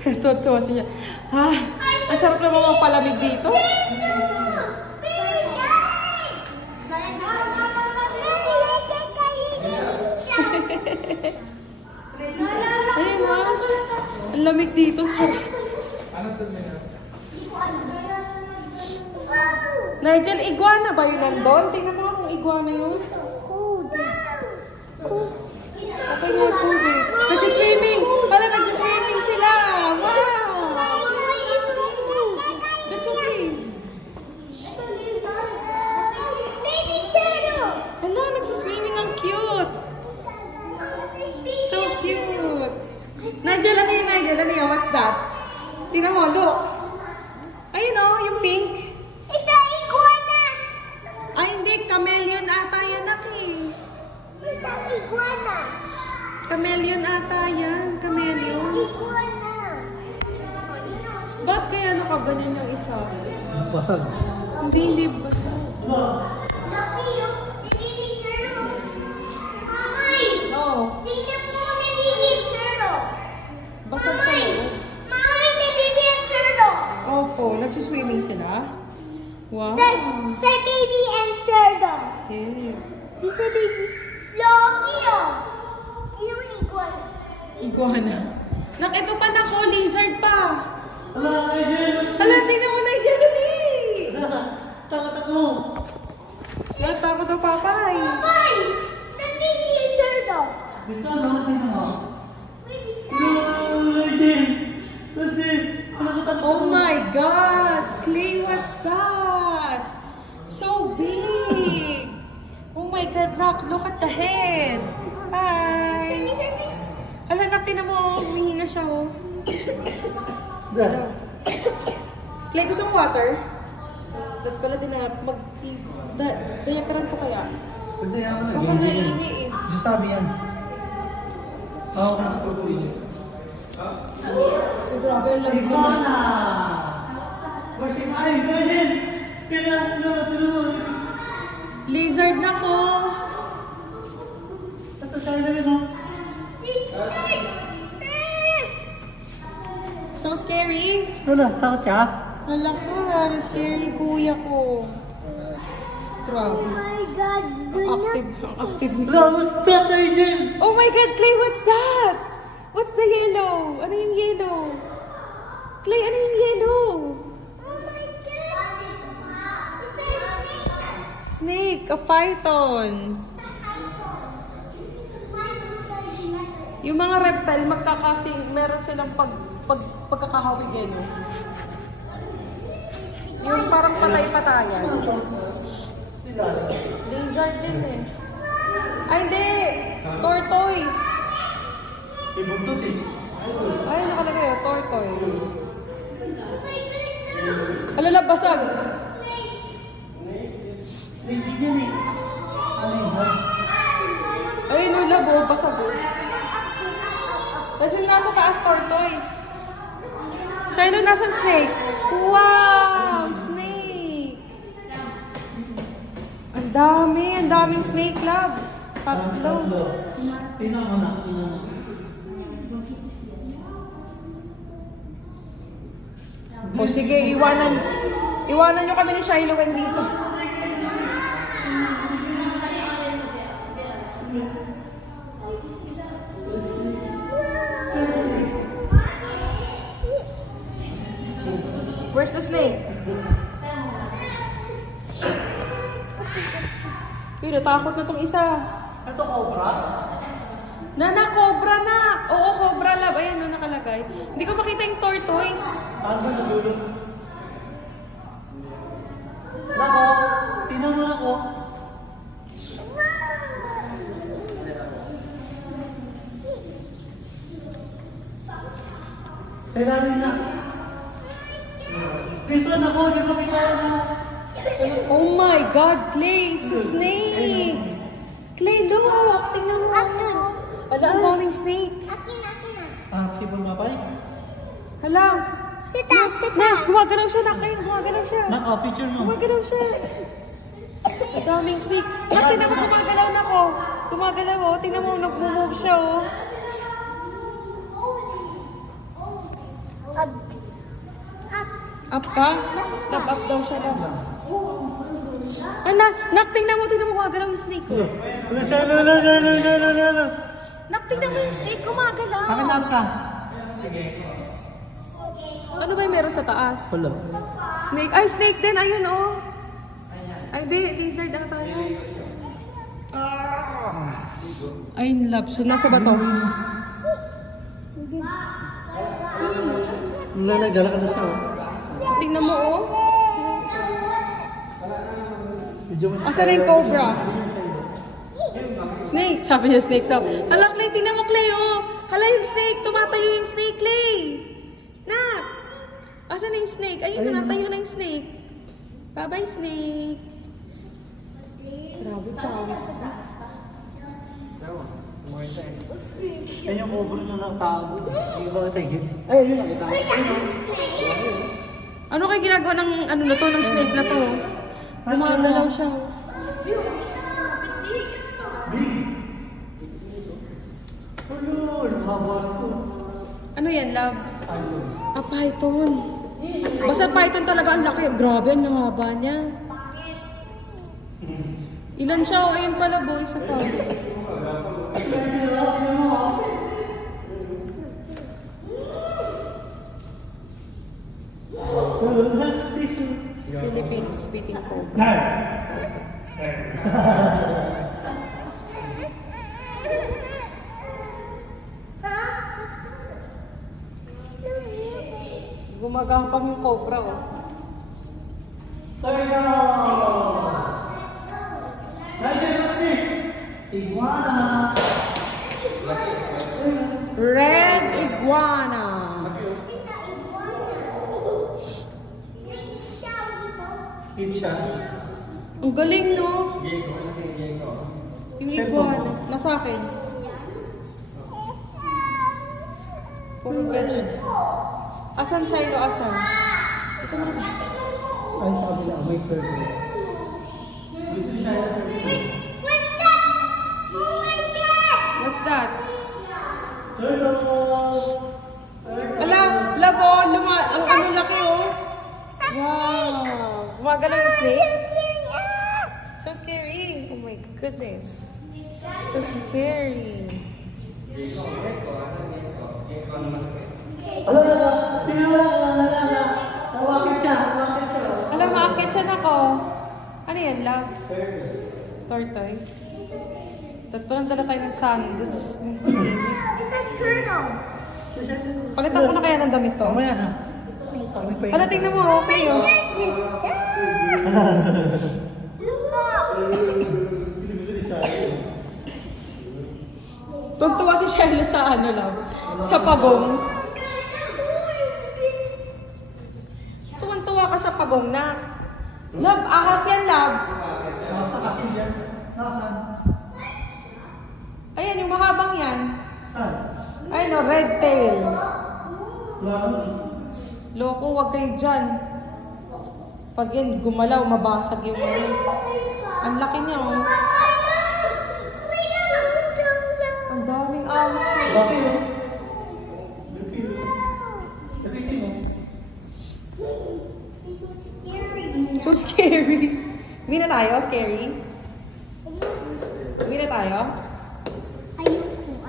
Tuwa siya. Ah, ang sarap naman mapalamig dito. Ayun ha. Ang lamig dito. Sarap. Nigel, iguana ba yun nandun? Tingnan mo kung iguana yun. Okay nga, cool eh. Nagsiswimming! Hala, nagsiswimming sila! Wow! That's okay. Hala, nagsiswimming. Ang cute! So cute! Nigel, ano yun, Nigel? Ano yun? What's that? Tingnan mo, look. Ayun o, yung pink. Isa iguana! Ay, hindi. Chameleon ata yan, Aki. Isa iguana! Chameleon ata yan. Chameleon. Iguana! Ba't kaya nakaganyan yung isa? Basag. Hindi basta. Sabi yung baby turtle. Mamay! Oo. Tingnan mo may baby turtle. Basag sa loob. Mamay, may baby turtle. Opo. Nagsiswimming sila? Wow. Say baby and turtle. Yes. You say baby. Loki oh. Sino yung iguana? Iguana. Nak, ito pa na ko. Lizard pa. Hala, Nigel! Hala, tingnan mo na dyan. Dali. Takot ako! Natakot daw, papay. Mamay! The baby and turtle. Gusto ano? Tingnan mo. Where is No, Nigel! What's this? Takot Oh my God! Clay, what's that? So big! Oh my God, Nak, look at the head! Hi! Hala, Nak, tinan mo, humihinga siya, oh. What's that? Clay, gusto mo water? Dapat pala din na dayaparan po kaya. Pwede yan mo Ako naiingi eh. Sasabi yan. Oo. So, grabe, ang lamig naman. Kasi ay, Nigel! Kailangan na matulungan. Lizard na ko! Ito siya ilagay mo. So scary! Wala, takot ka? Hala ka, scary kuya ko. Grabe. Oh my God! Ang active nito. Wala, what's that, Nigel? Oh my God, Clay, what's that? What's the yellow? Ano yung yellow? Clay, ano yung yellow? Oh my God! Is there a snake? Snake, a python. Yung mga reptile, magkakasing, meron silang pagkakahawig yan. No? Yung parang patay-patayan. Lizard din eh. Ay, hindi! Tortoise! Ibuntot eh. Ay, nakalagay yun. Tortoise. Alala, basag! Hindi yan eh. Ano yun? Ay, nula, buo, basag oh. Tapos yung nasa taas, tortoise. Siya yung nasan snake. Wow! Snake! Ang daming snake, love. Tatlo. Tingnan mo na. O sige, iwanan nyo kami ni Shiloh dito. Where's the snake? Uy, natakot na tong isa. Ito cobra? Cobra na! Oo, cobra love. Ayan, nakalagay. Hindi ko makita yung tortoise. Ano sa dulo? Nako, tingnan mo na ko. Kailangan na. This one ako, hindi ko kita na. Oh my God, Clay! It's a snake! Clay, look! Tingnan mo! Akin. Ala, ang daming snake! Akin. Sipon mapay? Hala! Sita. Na, gumagalaw siya na, Clay! Gumagalaw siya! Nako, picture mo. Gumagalaw siya! Ang daming snake! Nak, tingnan mo, gumagalaw na ko! Gumagalaw, oh! Tingnan mo, nag-move siya, oh! Up ka? Tap up daw siya lang. Nak, tingnan mo gumagalaw yung snake ko. Nak, tingnan mo yung snake, gumagalaw. Pakilam ka. Ano ba yung meron sa taas? Wala. Snake. Ay, snake din. Ayun, oh. Ay, di. Lizard. Ano tayo? Ay, love. So, nasa ba to? Nagdala ka na siya. Tingnan mo, oh. Asa na yung cobra? Snake. Sabi niya snake daw. Hala, Clay. Tingnan mo, Clay, oh. Hala, yung snake. Tumatayo yung snake, Clay. Nak. Asa na yung snake? Ayun na, natayo na yung snake. Bye-bye, snake. Grabe, pawis ka. Yan yung cobra na natago. Hindi ba tigil? Ay, yun nakita. Ano kayo ginagawa ng ano na to, ng snake na to? Gumagalaw siya. Ano yan, love? Ah, python. Basta python talaga ang laki. Grabe, ang haba niya. Ilan siya? O, ayun pala, boy. Isa pa. Philippines beating cobra. Gumagampang yung cobra, oh. Iguana. Red iguana. Hit siya. Ang galing, no? Yung iguana. Nasa akin. Puro vegetable. Asan Chilo? Asan? Ito mo na. Ay, sa kabila. May turtle. Gusto siya. What's that? Turtle! Ala, labo, ang ano laki, oh. Wow. Gumagalaw yung snake? So scary. Oh my goodness. So scary. Alam, maakit siya na ko. Ano yan, love? Tortoise. Parang dala tayo ng sando. Diyos mo. It's a turtle. Palitan ko na kaya ng damit to. Mamaya na. Hala, tingnan mo, okay, oh. Tuntua si Shiloh sa ano, love? Sa pagong. Tuwan-tuwa ka sa pagong na. Love, ahas yan, love. Nasaan? Ayan, yung mahabang yan. Saan? Ayun, oh, red tail. Lalo. Loko, wag kayo dyan. Pag yan gumalaw, mabasag yung ano. Ang laki niya, oh. Ang daming ahas. Bakit yun? Bakit yun? So scary. Uwi na tayo, scary. Uwi na tayo.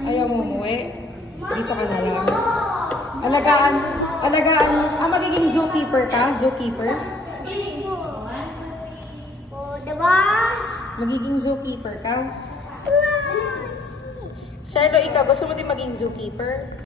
Ayaw mo umuwi. Dito ka na lang. Alagaan. Magiging zookeeper ka? Zookeeper? Oh, diba? Magiging zookeeper ka? Shiloh, ikaw, gusto mo din maging zookeeper?